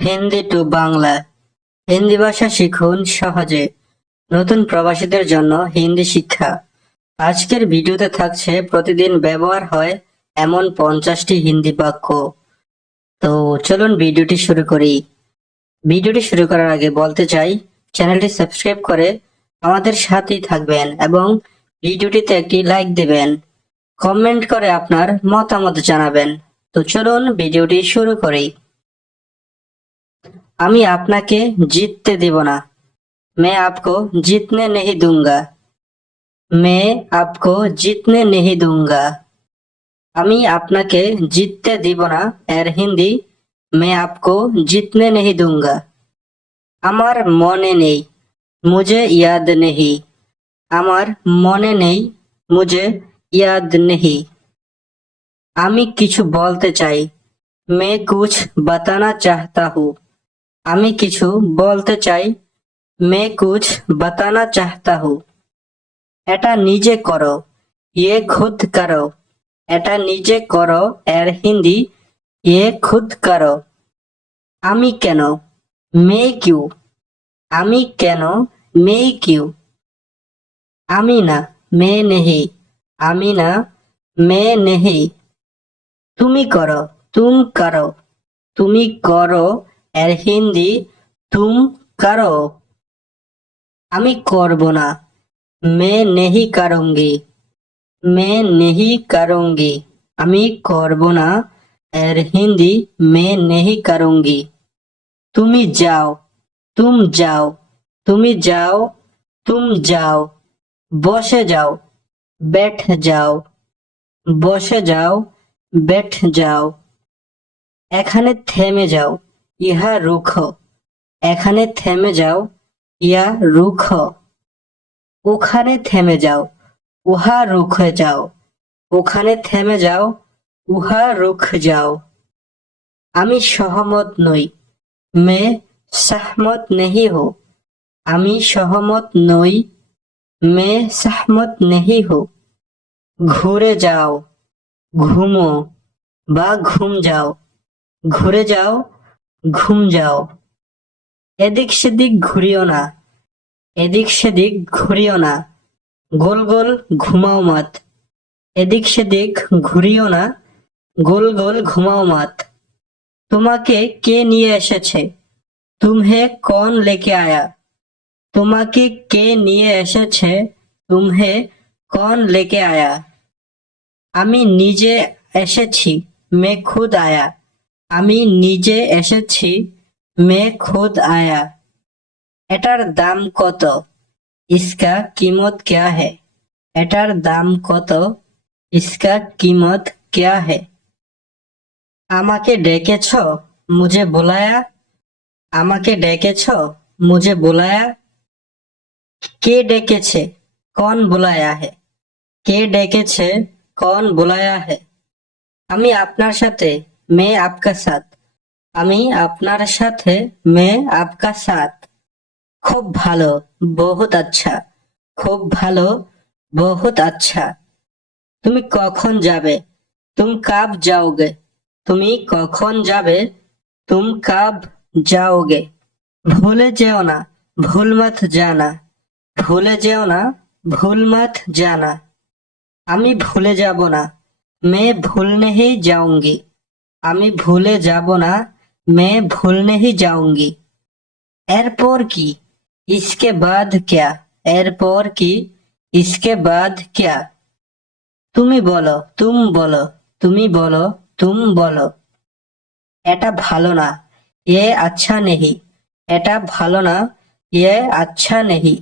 Hindi two Bangla. Hindi ভাষা শিখুন সহজে। নতুন প্রবাসীদের জন্য হিন্দি শিক্ষা। আজকের ভিডিওতে থাকছে প্রতিদিন ব্যবহার হয় এমন 50টি হিন্দি বাক্য। তো চলুন ভিডিওটি শুরু করি। ভিডিওটি শুরু করার আগে বলতে চাই, চ্যানেলটি সাবস্ক্রাইব করে আমাদের সাথেই থাকবেন এবং ভিডিওটিতে একটি লাইক দেবেন। কমেন্ট করে আপনার মতামত জানাবেন। তো চলুন ভিডিওটি শুরু করি। আমি আপনাকে জিততে দেব না। मैं आपको जीतने नहीं दूंगा। मैं आपको जीतने नहीं दूंगा। আমি আপনাকে জিততে দিব না এর হিন্দি मैं आपको जीतने नहीं दूंगा। আমার মনে নেই, मुझे याद नहीं। আমার মনে নেই, मुझे याद नहीं। আমি কিছু বলতে চাই, मैं कुछ बताना चाहता हूँ। আমি কিছু বলতে চাই, मैं कुछ बताना चाहता हूँ। এটা নিজে করো, ये खुद करो। এটা নিজে করো এর হিন্দি ये खुद करो। আমি কেন, मैं क्यों। আমি কেন, मैं क्यों। আমি না, मैं नहीं। আমি না, मैं नहीं। তুমি করো, तुम करो। তুমি করো এর হিন্দি तुम करो। আমি করব না, मैं नहीं करूंगी। मैं नहीं करूंगी। আমি করব না এর হিন্দি मैं नहीं करूंगी। তুমি যাও, तुम जाओ। তুমি যাও, तुम जाओ। বসে যাও, बैठ যাও। বসে যাও, बैठ যাও। এখানে থেমে যাও, ইহা রুখো। এখানে থেমে যাও, ইয়া রুখো। ওখানে থেমে যাও, উহা রুখে যাও। ওখানে থেমে যাও, উহা রুখ যাও। আমি সহমত নই, मैं सहमत नहीं हूँ। আমি সহমত নই, मैं सहमत नहीं हूँ। ঘুরে যাও, ঘুমো বা ঘুম যাও। ঘুরে যাও, ঘুম যাও। এদিক সেদিক ঘুরিও না। এদিক সেদিক ঘুরিও না। গোল গোল ঘুমাও মত। এদিক সেদিক ঘুরিও না। গোল গোল ঘুমাও মত। তোমাকে কে নিয়ে এসেছে, तुम्हें कौन लेके आया। তোমাকে কে নিয়ে এসেছে, तुम्हें कौन लेके आया। আমি নিজে এসেছি, मैं खुद आया। আমি নিজে এসেছি, मैं खुद आया। এটার দাম কত, इसका कीमत क्या है। এটার দাম কত, इसका कीमत क्या है। আমাকে ডেকেছ, मुझे बुलाया। আমাকে ডেকেছ, मुझे बुलाया। কে ডেকেছে, कौन बुलाया है। কে ডেকেছে, कौन बुलाया है। আমি আপনার সাথে, मैं आपका साथ। আমি আপনার সাথে, मैं आपका साथ। খুব ভালো, बहुत अच्छा। খুব ভালো, बहुत अच्छा। তুমি কখন যাবে, तुम कब जाओगे। তুমি কখন যাবে, तुम कब जाओगे। ভুলে যেও না, ভুল মত জানা। ভুলে যেও না, ভুল মত জানা। আমি ভুলে যাব না, मैं भूलने ही जाऊंगी। আমি ভুলে যাব না, मैं भूलने ही जाऊंगी। এরপর কি, इसके बाद क्या। এরপর কি, इसके बाद क्या। তুমি বলো, तुम বলো। তুমি বলো, तुम বলো। এটা ভালো না, ये अच्छा नहीं। এটা ভালো না, ये अच्छा नहीं।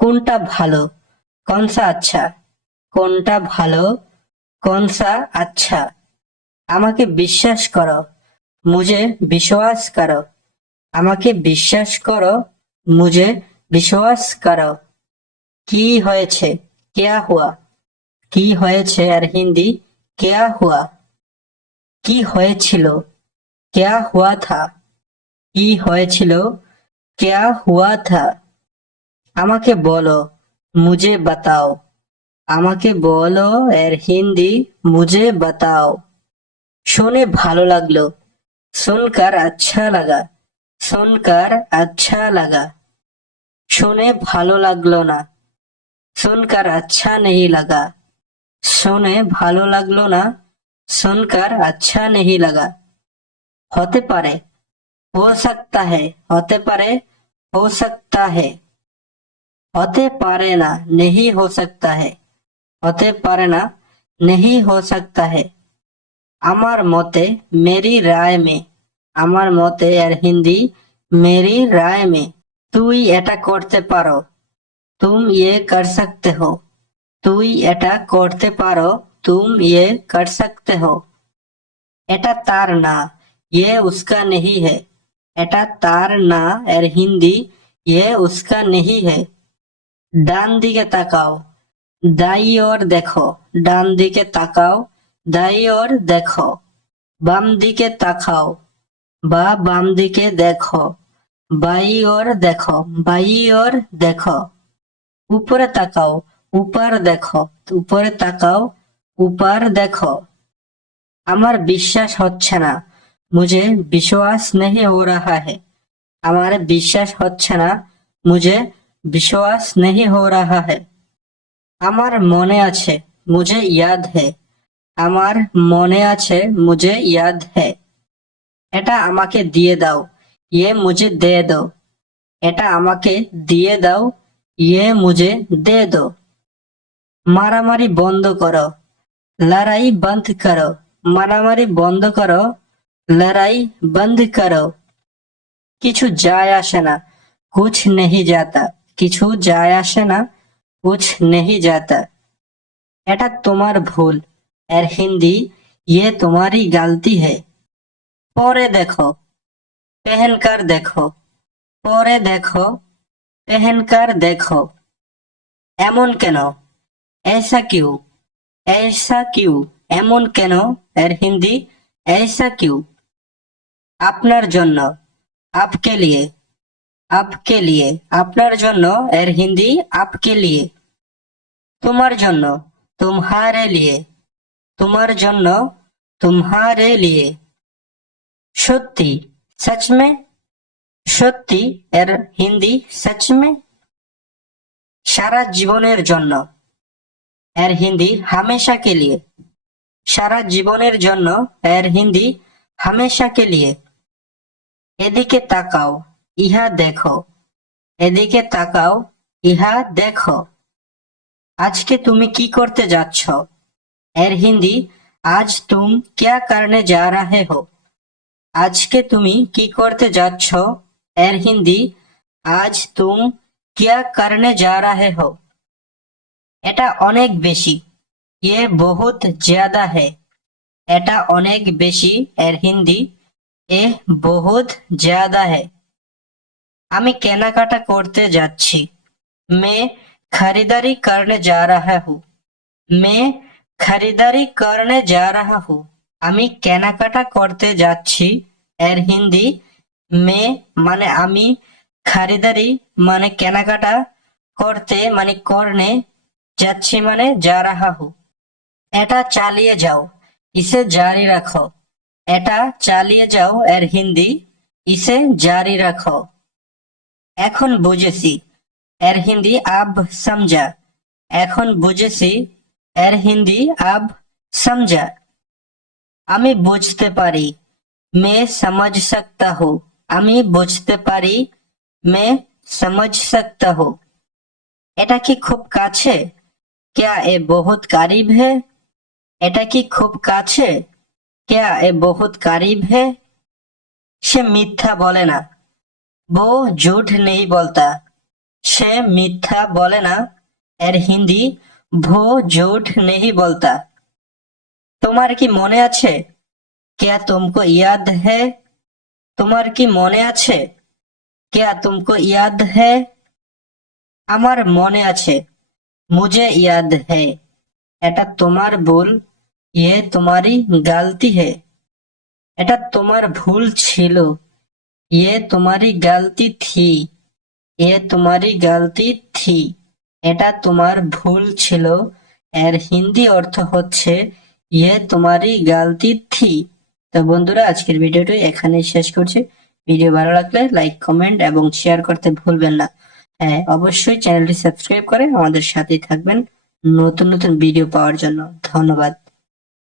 কোনটা ভালো, कौन सा अच्छा। কোনটা ভালো, कौन सा अच्छा। আমাকে বিশ্বাস করো, मुझे विश्वास करो। আমাকে বিশ্বাস করো, मुझे विश्वास करो। কি হয়েছে, क्या हुआ। কি হয়েছে আর হিন্দি क्या हुआ। কি হয়েছিল, क्या हुआ था। কি হয়েছিল, क्या हुआ था। আমাকে বলো, मुझे बताओ। আমাকে বলো এর হিন্দি मुझे बताओ। শুনে ভালো লাগলো, सुनकर अच्छा लगा, सुनकर अच्छा लगा। শুনে ভালো লাগলো না, सुनकर अच्छा नहीं लगा। শুনে ভালো লাগলো না, सुनकर अच्छा नहीं लगा। হতে পারে, हो सकता है, হতে পারে, हो सकता है। হতে পারে না, नहीं हो सकता है, হতে পারে না, नहीं हो सकता है। আমার মতে, मेरी राय में, আমার মতে এর হিন্দি मेरी राय में। তুই এটা করতে পারো, तुम ये कर सकते हो। তুই এটা করতে পারো, तुम ये कर सकते हो। এটা তার না, ये उसका नहीं है। এটা তার না এর হিন্দি ये उसका नहीं है। ডান দিকে তাকাও, দাই ওর দেখো, ডান দিকে তাকাও, দাই ওর দেখো। বাম দিকে তাকাও বা বাম দিকে দেখো, বাই ওর দেখো, বাই ওর দেখো। উপরে তাকাও, উপর দেখো, উপরে তাকাও, উপর দেখো। আমার বিশ্বাস হচ্ছে না, मुझे विश्वास नहीं हो रहा है। আমার বিশ্বাস হচ্ছে না, मुझे विश्वास नहीं हो रहा है। আমার মনে আছে, मुझे याद है। আমার মনে আছে, मुझे याद है। এটা আমাকে দিয়ে দাও, ये मुझे दे दो। এটা আমাকে দিয়ে দাও, ये मुझे दे दो। মারামারি বন্ধ করো, লড়াই বন্ধ করো। মারামারি বন্ধ করো, লড়াই বন্ধ করো। কিছু যায় আসে না, कुछ नहीं जाता। কিছু যায় আসে না, कुछ नहीं जाता। এটা তোমার ভুল, এর হিন্দি ये तुम्हारी गलती है। পরে দেখো, पहनकर देखो, পরে দেখো, पहनकर देखो। এমন কেন, ऐसा क्यों, ऐसा क्यों। এমন কেন এর হিন্দি ऐसा क्यों। আপনার জন্য, आपके लिए, आपके लिए। আপনার জন্য এর হিন্দি आपके लिए। তোমার জন্য, तुम्हारे लिए, তোমার জন্য, तुम्हारे लिए। সত্যি, सच में। সত্যি এর হিন্দি सच में। সারা জীবনের জন্য এর হিন্দি हमेशा के लिए। সারা জীবনের জন্য এর হিন্দি हमेशा के लिए। এদিকে তাকাও, ইহা দেখো, এদিকে তাকাও, ইহা দেখো। আজকে তুমি কি করতে যাচ্ছ, এর হিন্দি आज तुम क्या करने जा रहे हो। আজকে তুমি কি করতে যাচ্ছ, এর হিন্দি आज तुम क्या करने जा रहे हो। এটা অনেক বেশি, ये बहुत ज्यादा है। এটা অনেক বেশি এর হিন্দি এ বহুত ज्यादा है। আমি কেনাকাটা করতে যাচ্ছি, मैं खरीदारी करने जा रहा हूँ। मैं खरीदारी करने जा रहा हूँ। আমি কেনাকাটা করতে যাচ্ছি, এর হিন্দি মে মানে আমি, খারিদারি মানে কেনাকাটা, করতে মানে করনে, যাচ্ছি মানে যা রাহা হু। এটা চালিয়ে যাও, ইসে জারি রাখো। এটা চালিয়ে যাও এর হিন্দি ইসে জারি রাখো। এখন বুঝেছি এর হিন্দি আব সমঝা। এখন বুঝেছি এর হিন্দি আব সমঝা। আমি বুঝতে পারি, मैं समझ सकता हूँ। আমি বুঝতে পারি, मैं समझ सकता हूँ। এটা কি খুব কাছে, क्या ये बहुत करीब है। এটা কি খুব কাছে, क्या ये बहुत करीब है। সে মিথ্যা বলে না, वो झूठ नहीं बोलता। সে মিথ্যা বলে না, এর হিন্দি वो झूठ नहीं बोलता। তোমার কি মনে আছে, क्या तुमको याद है। তোমার কি মনে আছে, क्या तुमको याद है। আমার মনে আছে, मुझे याद है। এটা তোমার ভুল, ये तुम्हारी गलती है। এটা তোমার ভুল ছিল, ये तुम्हारी गलती थी। ये तुम्हारी गलती थी। এটা তোমার ভুল ছিল, এর হিন্দি অর্থ হচ্ছে ये तुम्हारी गलती थी। তো বন্ধুরা, আজকের ভিডিওটি এখানেই শেষ করছি। ভিডিও ভালো লাগলে লাইক, কমেন্ট এবং শেয়ার করতে ভুলবেন না। হ্যাঁ, অবশ্যই চ্যানেলটি সাবস্ক্রাইব করে আমাদের সাথেই থাকবেন নতুন নতুন ভিডিও পাওয়ার জন্য। ধন্যবাদ।